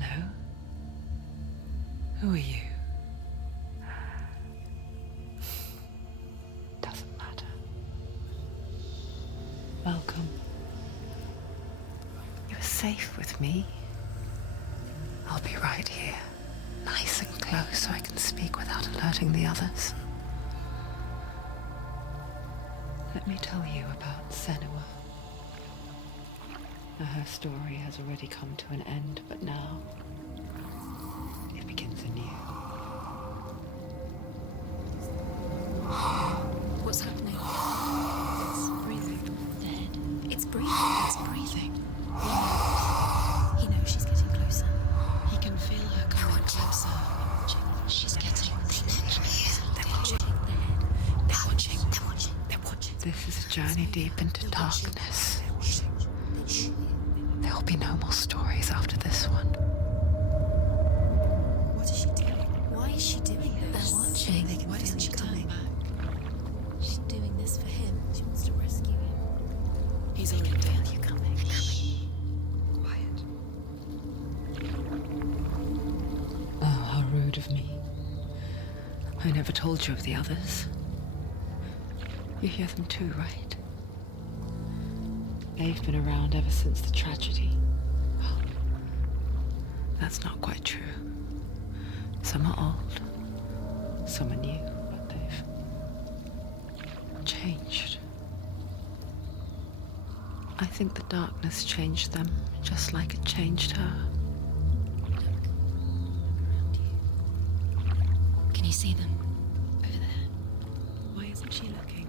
Hello. Who are you? Doesn't matter. Welcome. You're safe with me. I'll be right here, nice and close so I can speak without alerting the others. Let me tell you about Senua. Her story has already come to an end, but now it begins anew. What's happening? It's breathing. Dead. It's breathing. It's breathing. He knows she's getting closer. He can feel her coming closer. She's getting closer. They're watching. They're watching. They're watching. They're watching. This is a journey deep into darkness. There will be no more stories after this one. What is she doing? Why is she doing this? They're watching. Why doesn't she turn back? She's doing this for him. She wants to rescue him. He's already dead. You coming? Shh. Quiet. Oh, how rude of me. I never told you of the others. You hear them too, right? They've been around ever since the tragedy. Well, that's not quite true. Some are old, some are new, but they've changed. I think the darkness changed them, just like it changed her. Around you. Can you see them? Over there. Why isn't she looking?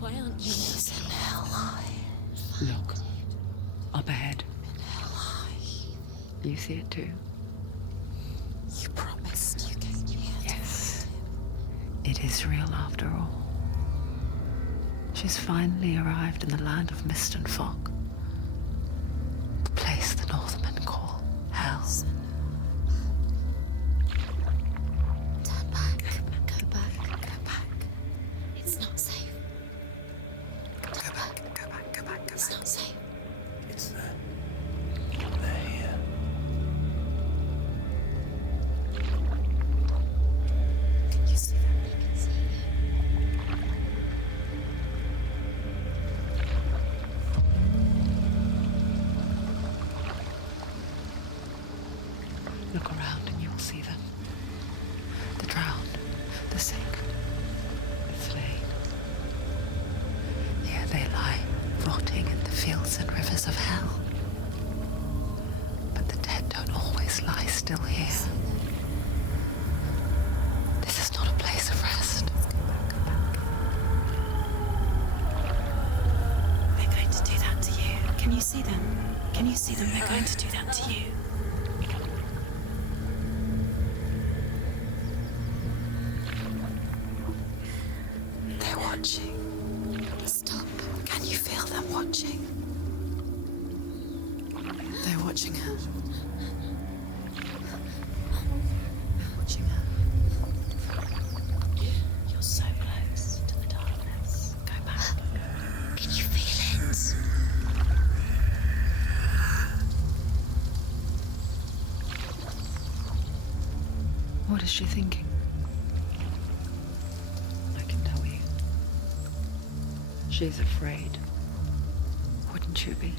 Why aren't you? She's in hell high. Look, up ahead. You see it too? You promised you came here. Yes. It is real after all. She's finally arrived in the land of mist and fog. The place the Northmen call hell. Turn back. Go back. Go back. It's not safe. Go back. Go back. Go back. Go back. It's not safe. It's there. They're here. You see them? You can see them. Look around and you'll see them. The drowned, the sick, the slain. Here they lie, rotting in the fields and rivers of hell. But the dead don't always lie still here. This is not a place of rest. They're going to do that to you. Can you see them? Can you see them? They're going to do that to you. They're watching. Stop. Can you feel them watching? They're watching her. They're watching her. You're so close to the darkness. Go back. Can you feel it? What is she thinking? I can tell you. She's afraid. Wouldn't you be?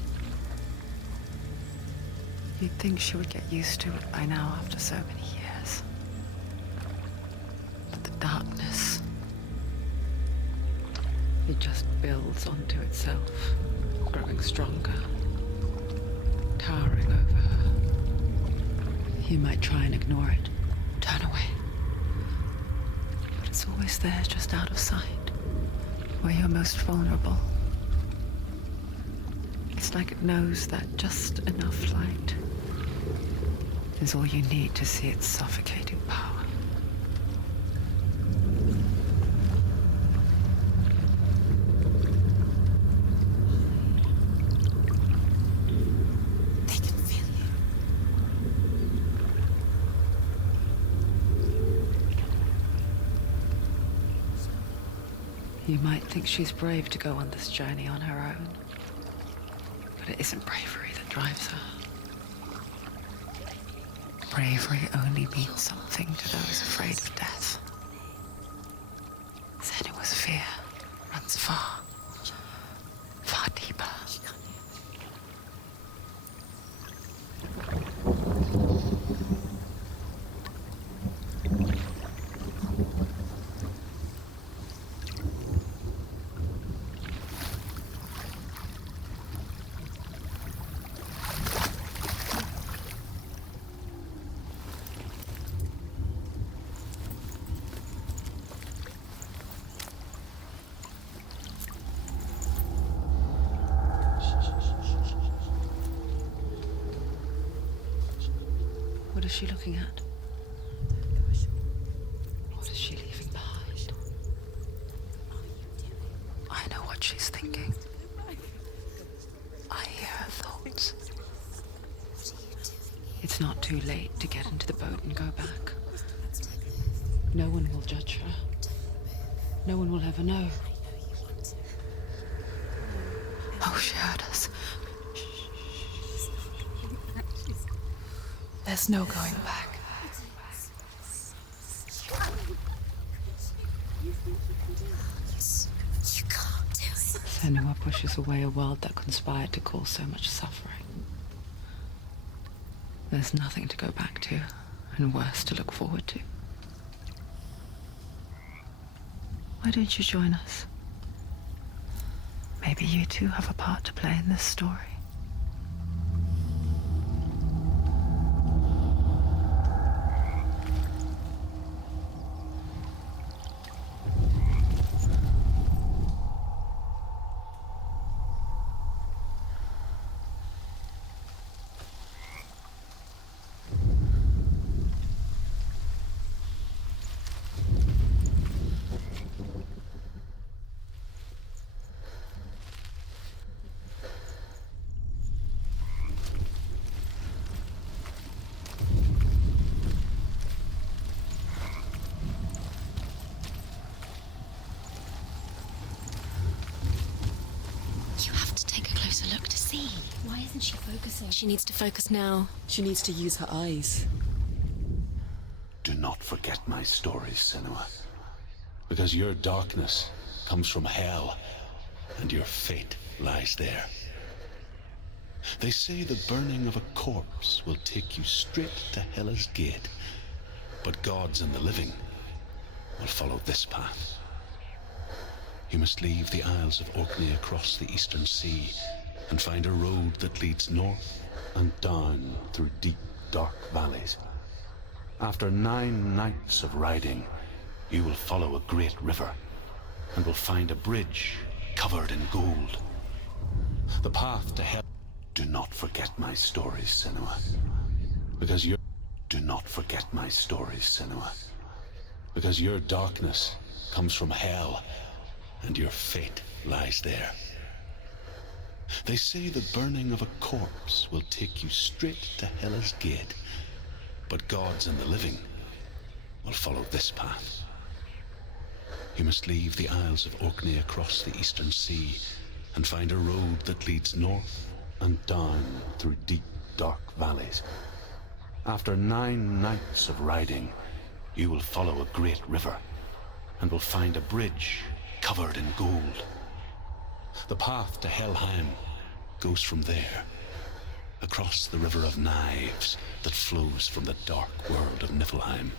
You'd think she would get used to it by now after so many years. But the darkness, it just builds onto itself, growing stronger, towering over her. You might try and ignore it, turn away. But it's always there, just out of sight, where you're most vulnerable. It's like it knows that just enough light is all you need to see its suffocating power. They can feel you. You might think she's brave to go on this journey on her own, but it isn't bravery that drives her. Bravery only means something to those afraid of death. Senua's fear runs far, far deeper. What is she looking at? What is she leaving behind? I know what she's thinking. I hear her thoughts. It's not too late to get into the boat and go back. No one will judge her. No one will ever know. Oh, she heard us. There's no going back. You can't do it. Senua pushes away a world that conspired to cause so much suffering. There's nothing to go back to, and worse to look forward to. Why don't you join us? Maybe you too have a part to play in this story. You have to take a closer look to see. Why isn't she focusing? She needs to focus now. She needs to use her eyes. Do not forget my stories, Senua. Because your darkness comes from hell, and your fate lies there. They say the burning of a corpse will take you straight to Hela's gate, but gods and the living will follow this path. You must leave the Isles of Orkney across the eastern sea and find a road that leads north and down through deep, dark valleys. After 9 nights of riding, you will follow a great river and will find a bridge covered in gold. The path to hell. Do not forget my stories, Senua. Because your... Do not forget my stories, Senua. Because your darkness comes from hell, and your fate lies there. They say the burning of a corpse will take you straight to Hela's gate, but gods and the living will follow this path. You must leave the Isles of Orkney across the eastern sea and find a road that leads north and down through deep, dark valleys. After 9 nights of riding, you will follow a great river and will find a bridge covered in gold. The path to Helheim goes from there, across the river of knives that flows from the dark world of Niflheim.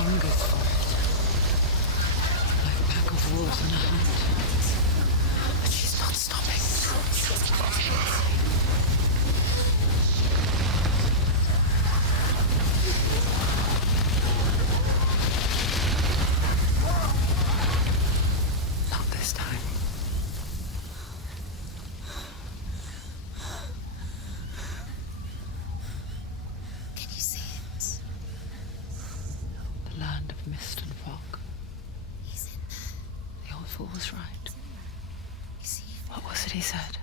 hungers for it. Like a pack of wolves in a hunt. But she's not stopping. Not this time. Can you see it? The land of mist and fog. He's in there. The old fool was right. Is he? What was it he said?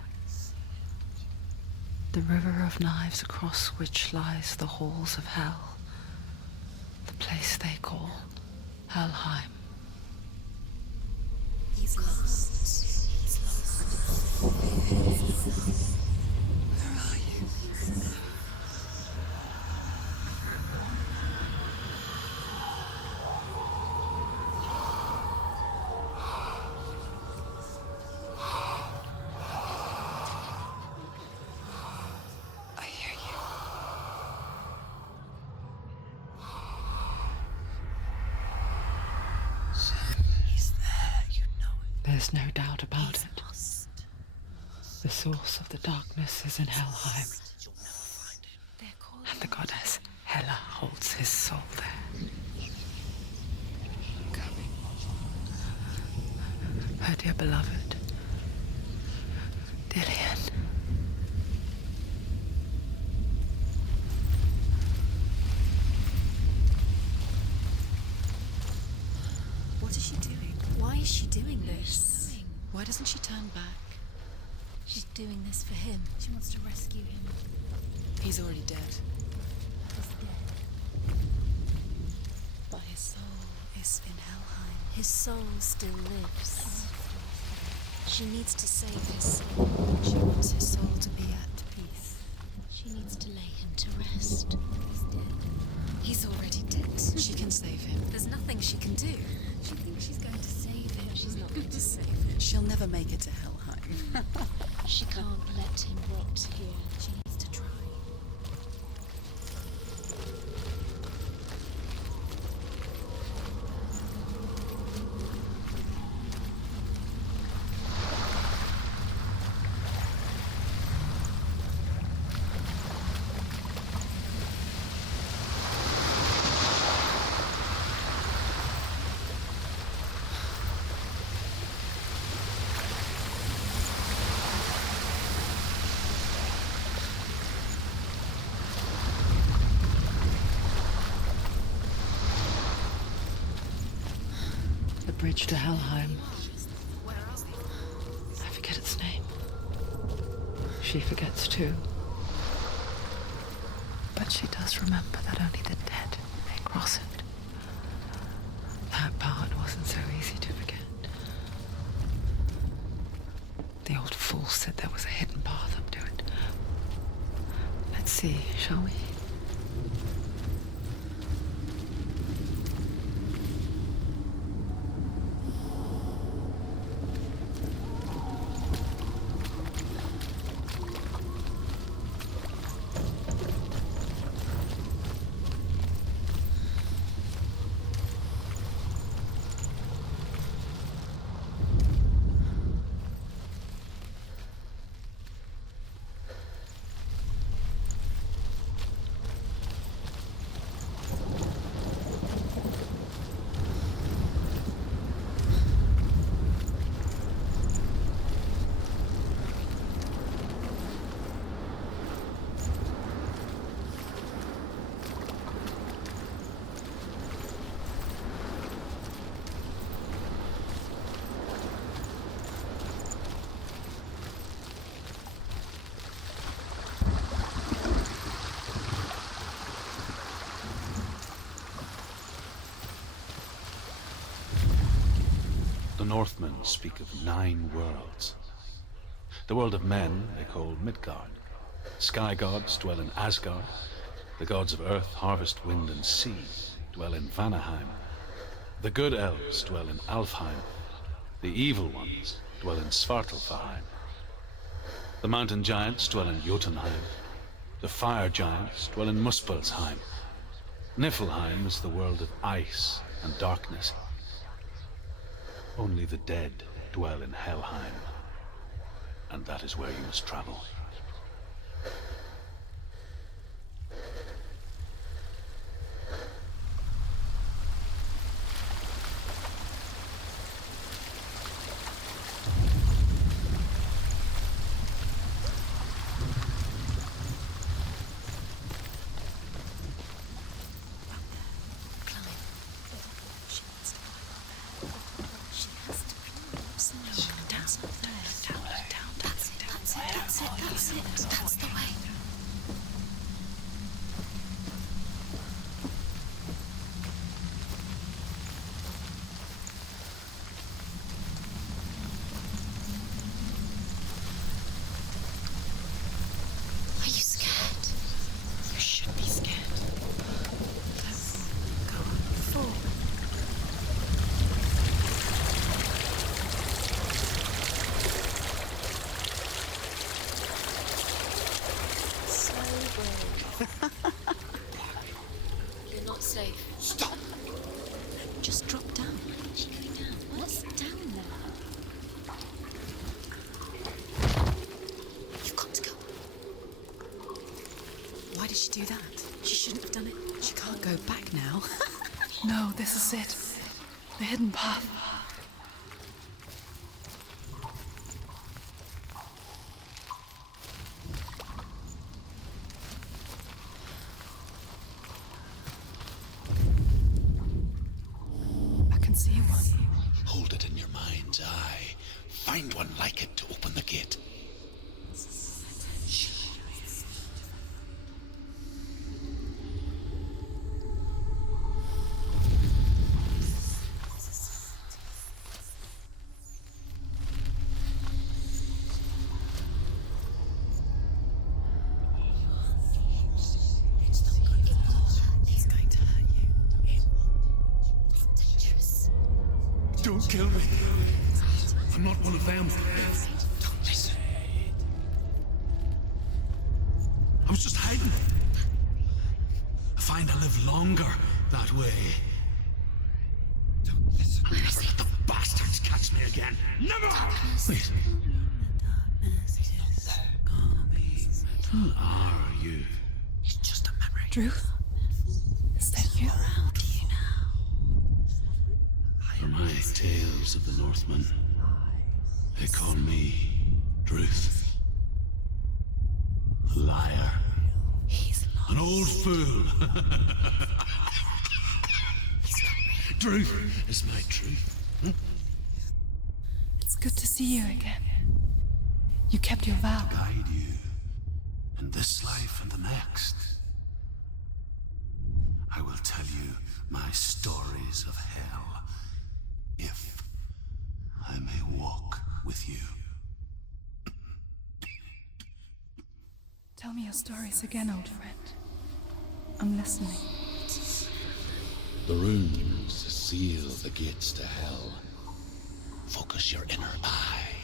The river of knives across which lies the halls of hell. The place they call Helheim. He's lost. He's lost. Where are you? I hear you. He's there, you know it. There's no doubt about He's it. lost. The source of the darkness is in Helheim, You'll never find him. They're calling and the goddess Hela holds his soul there. coming. Her dear beloved, Dillian. What is she doing? Why is she doing this? Why doesn't she turn back? She's doing this for him. She wants to rescue him. He's already dead. He's dead. But his soul is in Helheim. His soul still lives. She needs to save his soul. She wants his soul to be at peace. She needs to lay him to rest. He's dead. He's already dead. She can save him. There's nothing she can do. She thinks she's going to save him. She's not going to save him. She'll never make it to Helheim. She can't let him rot here. She needs to try. The bridge to Helheim. I forget its name. She forgets too. But she does remember that only the dead may cross it. That part wasn't so easy to forget. The old fool said there was a hidden path up to it. Let's see, shall we? The Northmen speak of 9 worlds. The world of men they call Midgard. Sky gods dwell in Asgard. The gods of earth, harvest, wind, and sea dwell in Vanaheim. The good elves dwell in Alfheim. The evil ones dwell in Svartalfheim. The mountain giants dwell in Jotunheim. The fire giants dwell in Muspelheim. Niflheim is the world of ice and darkness. Only the dead dwell in Helheim, and that is where you must travel. That's the way. Are you scared? You should be scared. Let's go forward. You're not safe. Stop! Just drop down. What's down there? You've got to go. Why did she do that? She shouldn't have done it. She can't go back now. No, this is it. The hidden path. I can see one. Hold it in your mind's eye. Find one like it to open the gate. It's going to hurt you. It's dangerous. Don't kill me. I'm not one of them. Don't listen. I was just hiding. I find I live longer that way. Don't listen. Never let the bastards catch me again. Never! Wait. Who are you? It's just a memory. Drew? Is that you? How do you know? For my tales of the Northmen, they call me Druth. Liar. He's lost. An old fool. Druth is my truth. It's good to see you again. You kept your vow. Guide you in this life and the next. I will tell you my stories of hell, if I may walk with you. Tell me your stories again, old friend. I'm listening. The runes seal the gates to hell. Focus your inner eye,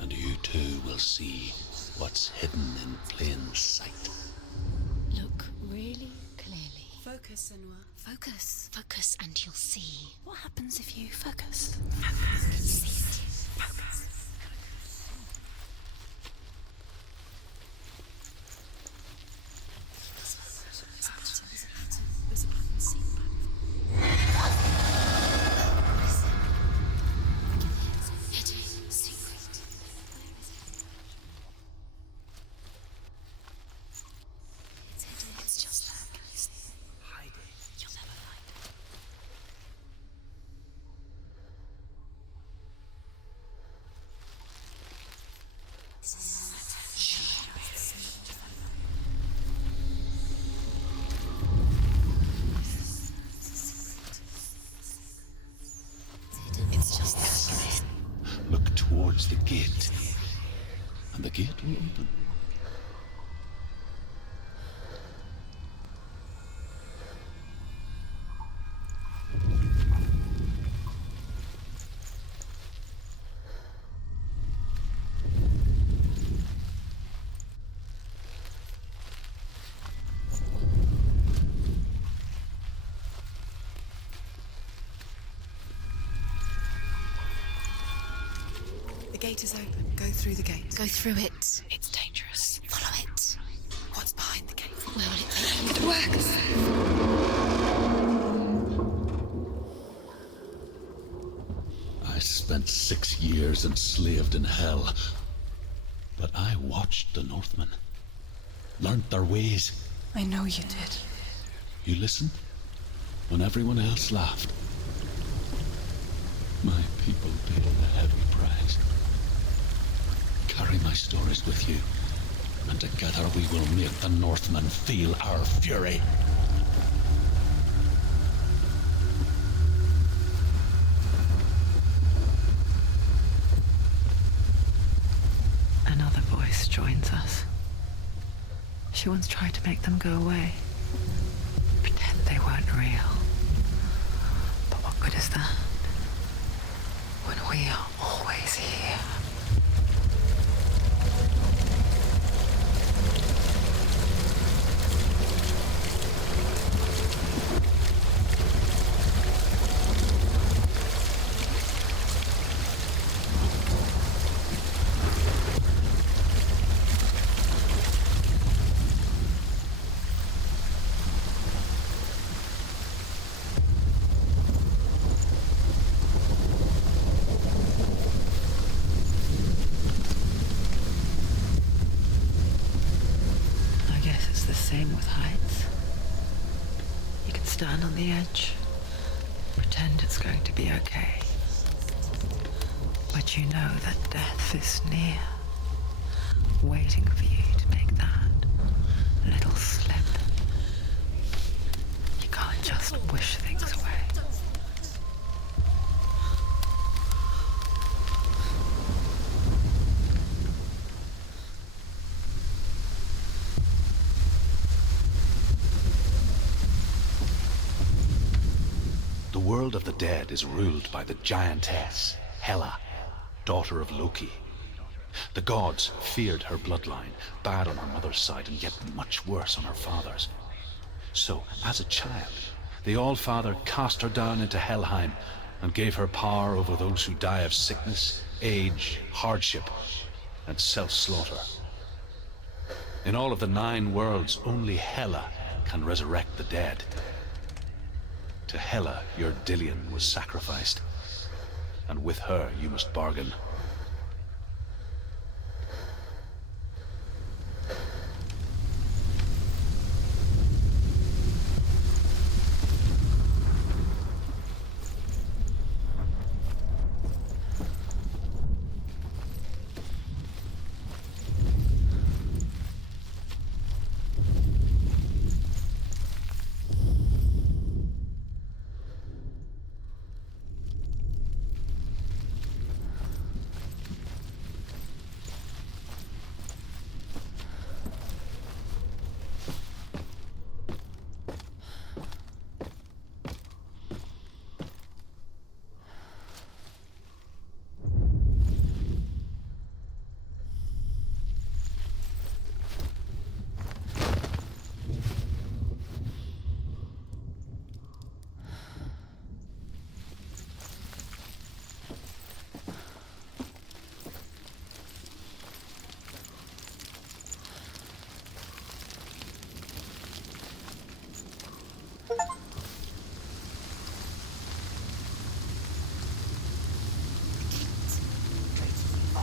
and you too will see what's hidden in plain sight. Look really clearly. Focus, Senua. Focus. Focus and you'll see. What happens if you focus? See it. Focus. There's a button. See the button. Hidden secret. It's hidden. It's just there. Can you see it? Hide it. You'll never find it. It's just there. Look towards the gate, and the gate will open. gate is open. Go through the gate. Go through it. It's dangerous. Follow it. What's behind the gate? Where will it take you? It works. I spent 6 years enslaved in hell. But I watched the Northmen. Learned their ways. I know you did. You listened when everyone else laughed. My people paid a heavy price. Carry my stories with you, and together we will make the Northmen feel our fury. Another voice joins us. She once tried to make them go away. Pretend they weren't real. But what good is that? When we are always here. Same with heights. You can stand on the edge, pretend it's going to be okay. But you know that death is near, waiting for you to make that little slip. You can't just wish things away. The world of the dead is ruled by the giantess, Hela, daughter of Loki. The gods feared her bloodline, bad on her mother's side and yet much worse on her father's. So, as a child, the All-Father cast her down into Helheim and gave her power over those who die of sickness, age, hardship, and self-slaughter. In all of the 9 worlds, only Hela can resurrect the dead. To Hela, your Dillion was sacrificed, and with her you must bargain.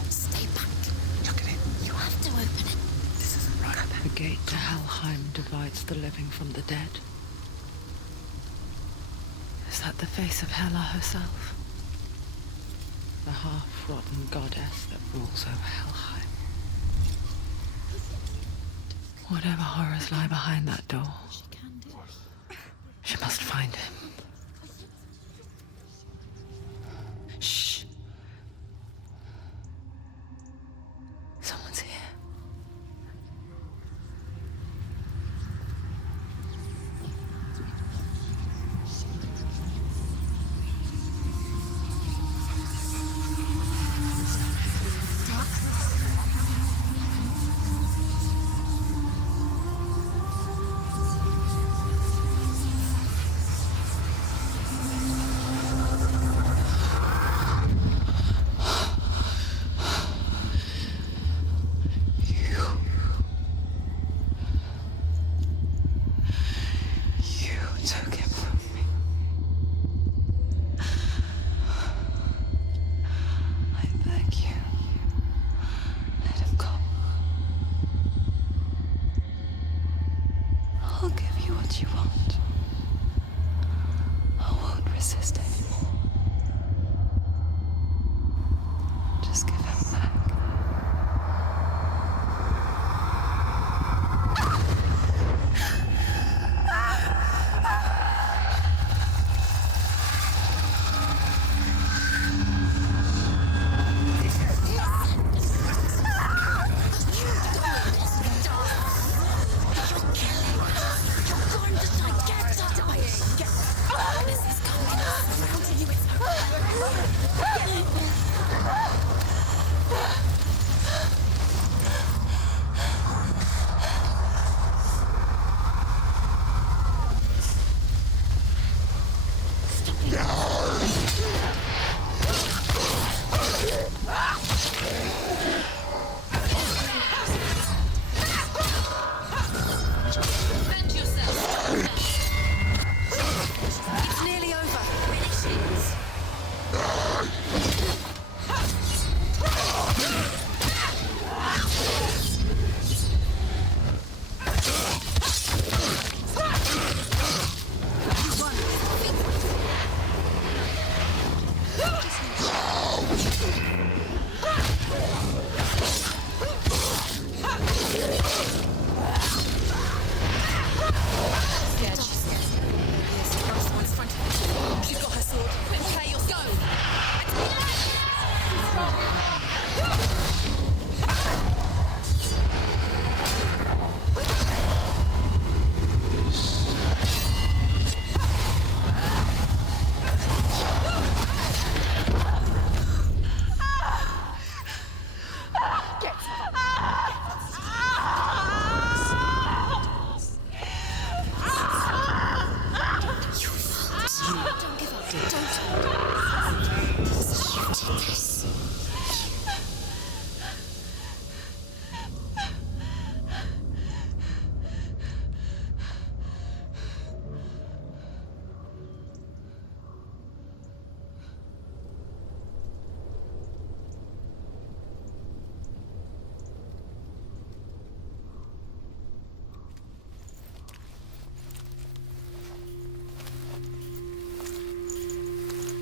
Stay back. Look at it. You have to open it. This isn't right. The gate to Helheim divides the living from the dead. Is that the face of Hela herself? The half-rotten goddess that rules over Helheim. Whatever horrors lie behind that door, She can do it. she must find him. Shh. Someone's here. resist anymore. Just give him back.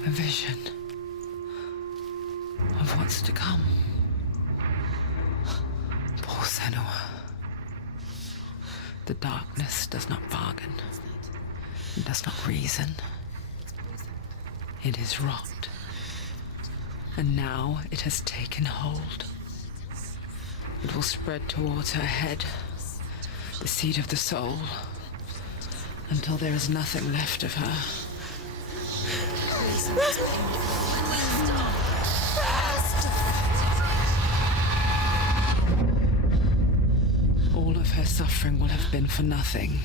A vision of what's to come. Poor Senua. The darkness does not bargain. It does not reason. It is rot. And now it has taken hold. It will spread towards her head, the seat of the soul, until there is nothing left of her. All of her suffering will have been for nothing.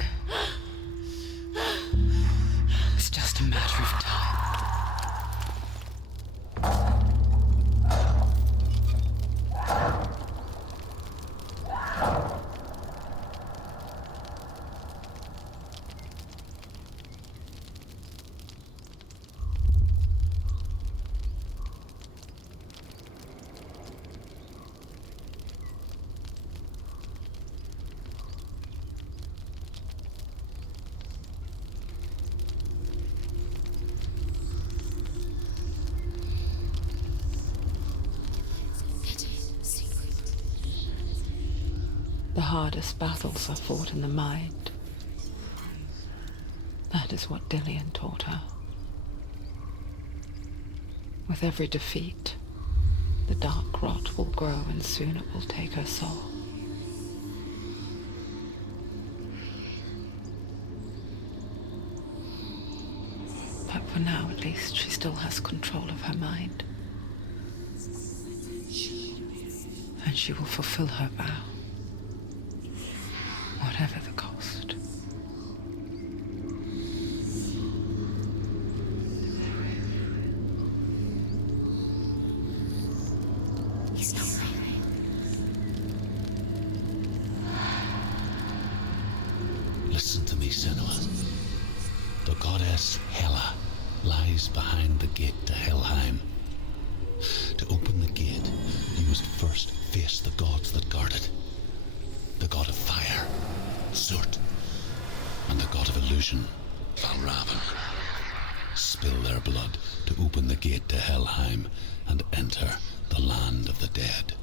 It's just a matter of time. The hardest battles are fought in the mind. That is what Dillian taught her. With every defeat, the dark rot will grow and soon it will take her soul. But for now, at least, she still has control of her mind. And she will fulfill her vow, whatever the cost. He's not right. Listen to me, Senua. The goddess Hela lies behind the gate to Helheim. To open the gate, you must first face the gods that guard it. The god of fire, Surt, and the god of illusion, Valravan. spill their blood to open the gate to Helheim and enter the land of the dead.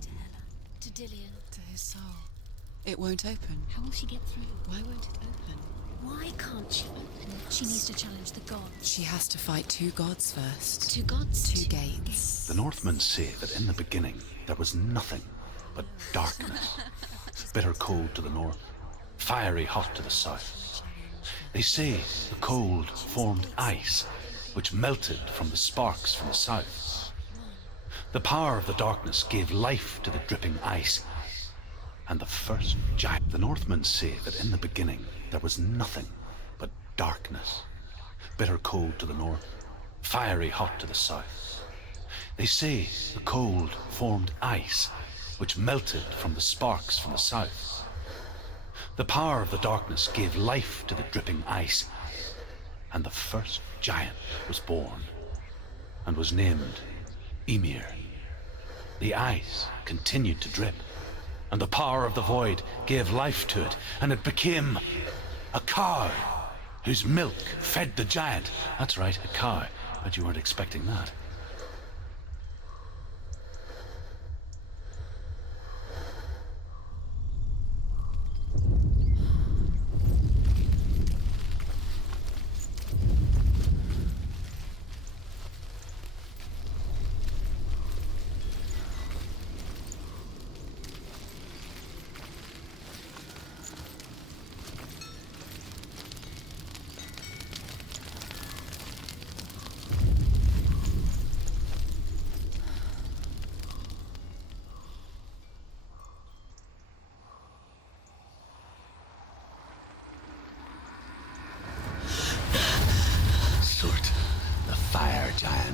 To Hela. To Dillian. To his soul. It won't open. How will she get through? Why won't it open? Why can't she open? She needs to challenge the gods. She has to fight 2 gods first. 2 gods? 2 gates. The Northmen say that in the beginning there was nothing but darkness. Bitter cold to the north, fiery hot to the south. They say the cold formed ice, which melted from the sparks from the south. The power of the darkness gave life to the dripping ice, and the first giant. The Northmen say that in the beginning there was nothing but darkness. Bitter cold to the north, fiery hot to the south. They say the cold formed ice, which melted from the sparks from the south. The power of the darkness gave life to the dripping ice, and the first giant was born, and was named Ymir. The ice continued to drip, and the power of the void gave life to it, and it became a cow whose milk fed the giant. That's right, a cow. Bet you weren't expecting that.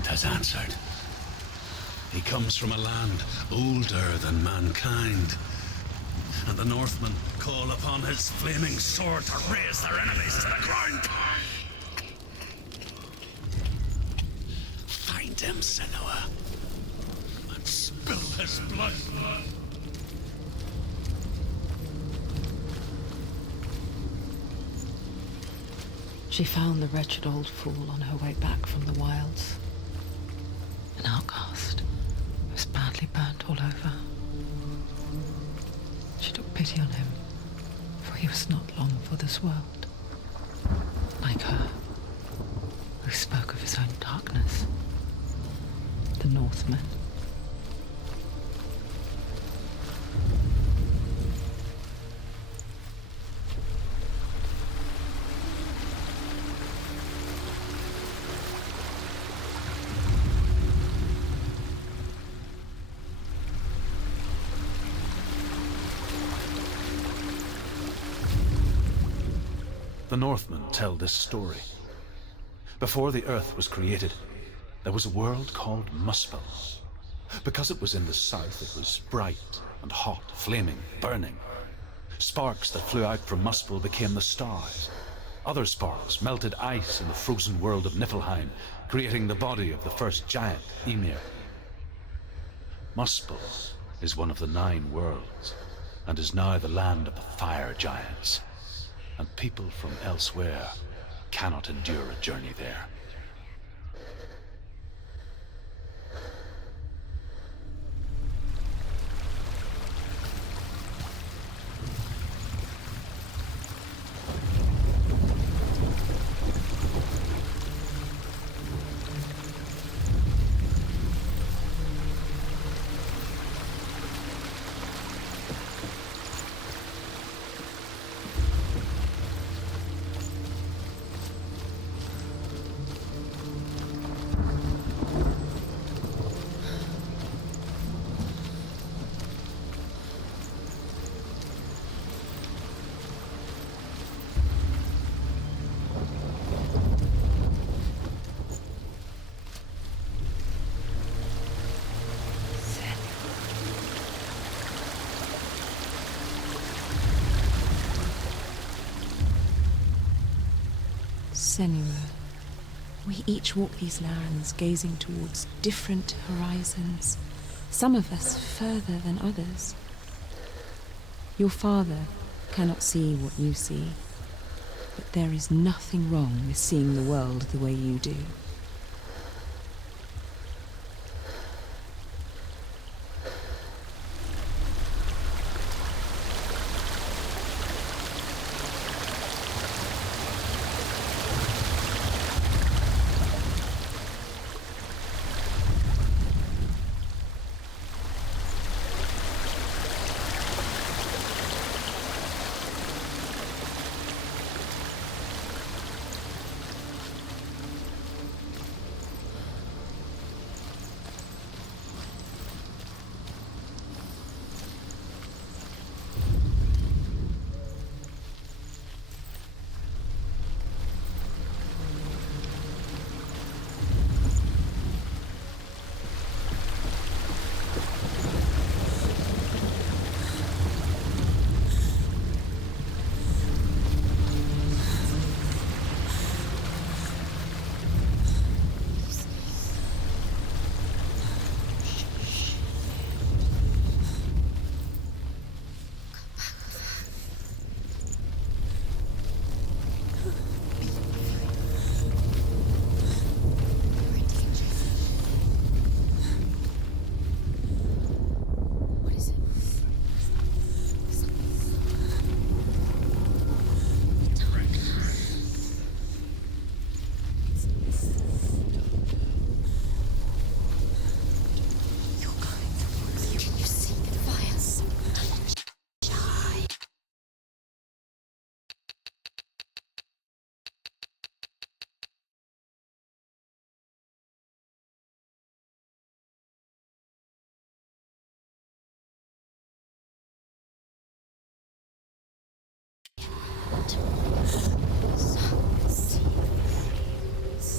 Has answered. He comes from a land older than mankind, and the Northmen call upon his flaming sword to raze their enemies to the ground. Find him, Senua, and spill his blood. She found the wretched old fool on her way back from the wilds. An outcast who was badly burnt all over. She took pity on him, for he was not long for this world. Like her, who spoke of his own darkness. The Northmen. The Northmen tell this story. Before the earth was created, there was a world called Muspel. Because it was in the south, it was bright and hot, flaming, burning. Sparks that flew out from Muspel became the stars. Other sparks melted ice in the frozen world of Niflheim, creating the body of the first giant, Ymir. Muspel is one of the 9 worlds, and is now the land of the fire giants. And people from elsewhere cannot endure a journey there. Senua, we each walk these lands gazing towards different horizons, some of us further than others. Your father cannot see what you see. but there is nothing wrong with seeing the world the way you do.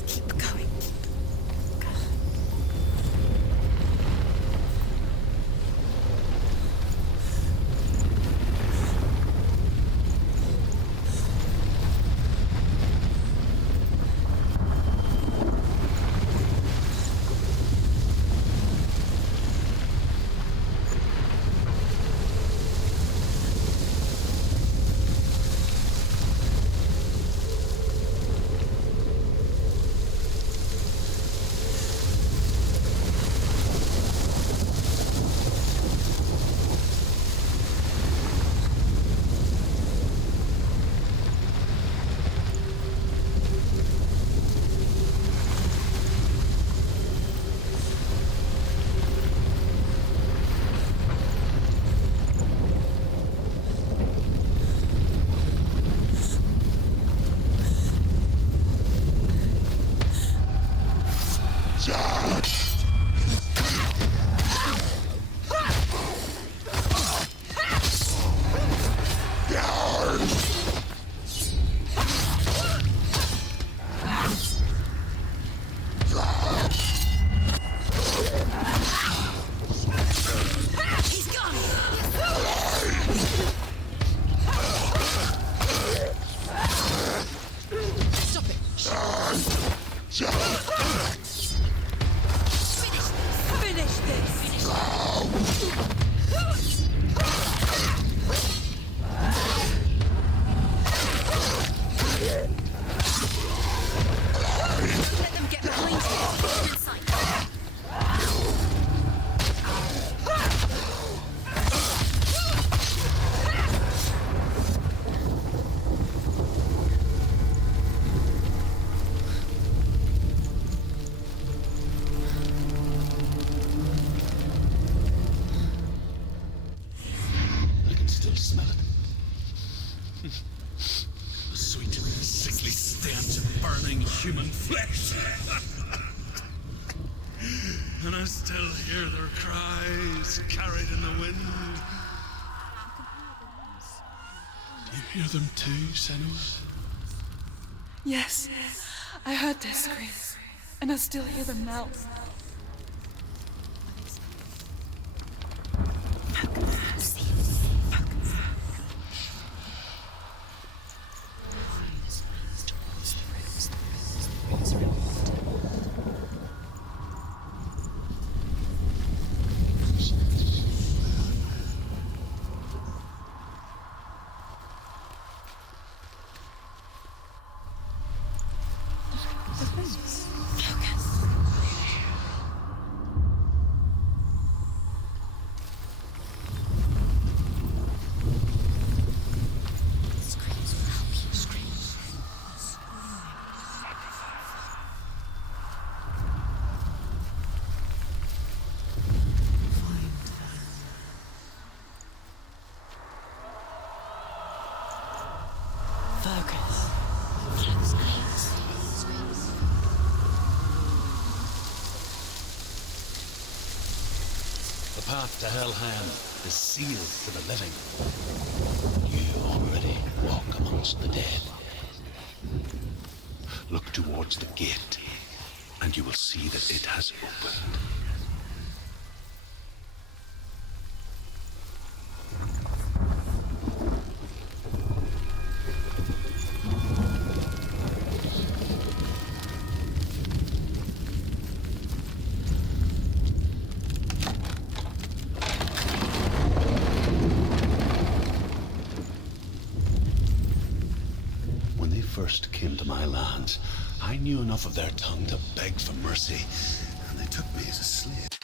Keep going. human flesh. And I still hear their cries carried in the wind. You hear them too, Senua? Yes, I heard their screams, and I still hear them now. path to Helheim is sealed to the living. You already walk amongst the dead. Look towards the gate, and you will see that it has opened. When they first came to my lands, I knew enough of their tongue to beg for mercy, and they took me as a slave.